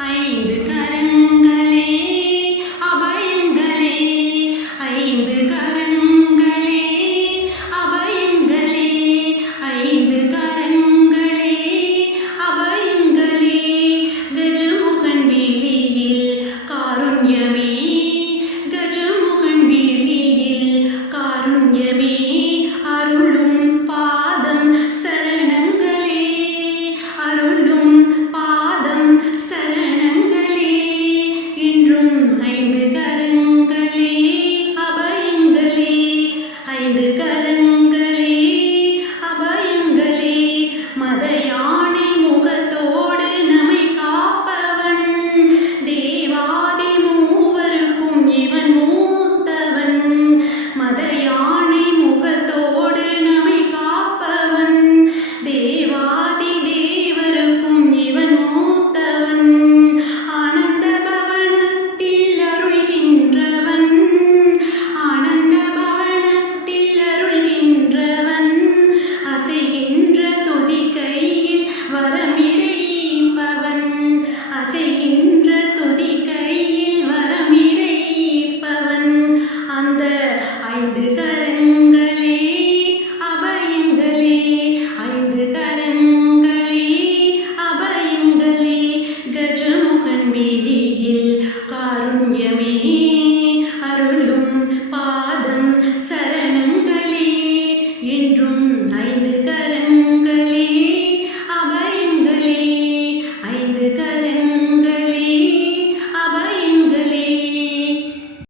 ஐந்து கர കരങ്ങൾ காருண்யமே அருளும் பாதம் சரணங்களே என்றும் ஐந்து கரங்களே அபயங்களே ஐந்து கர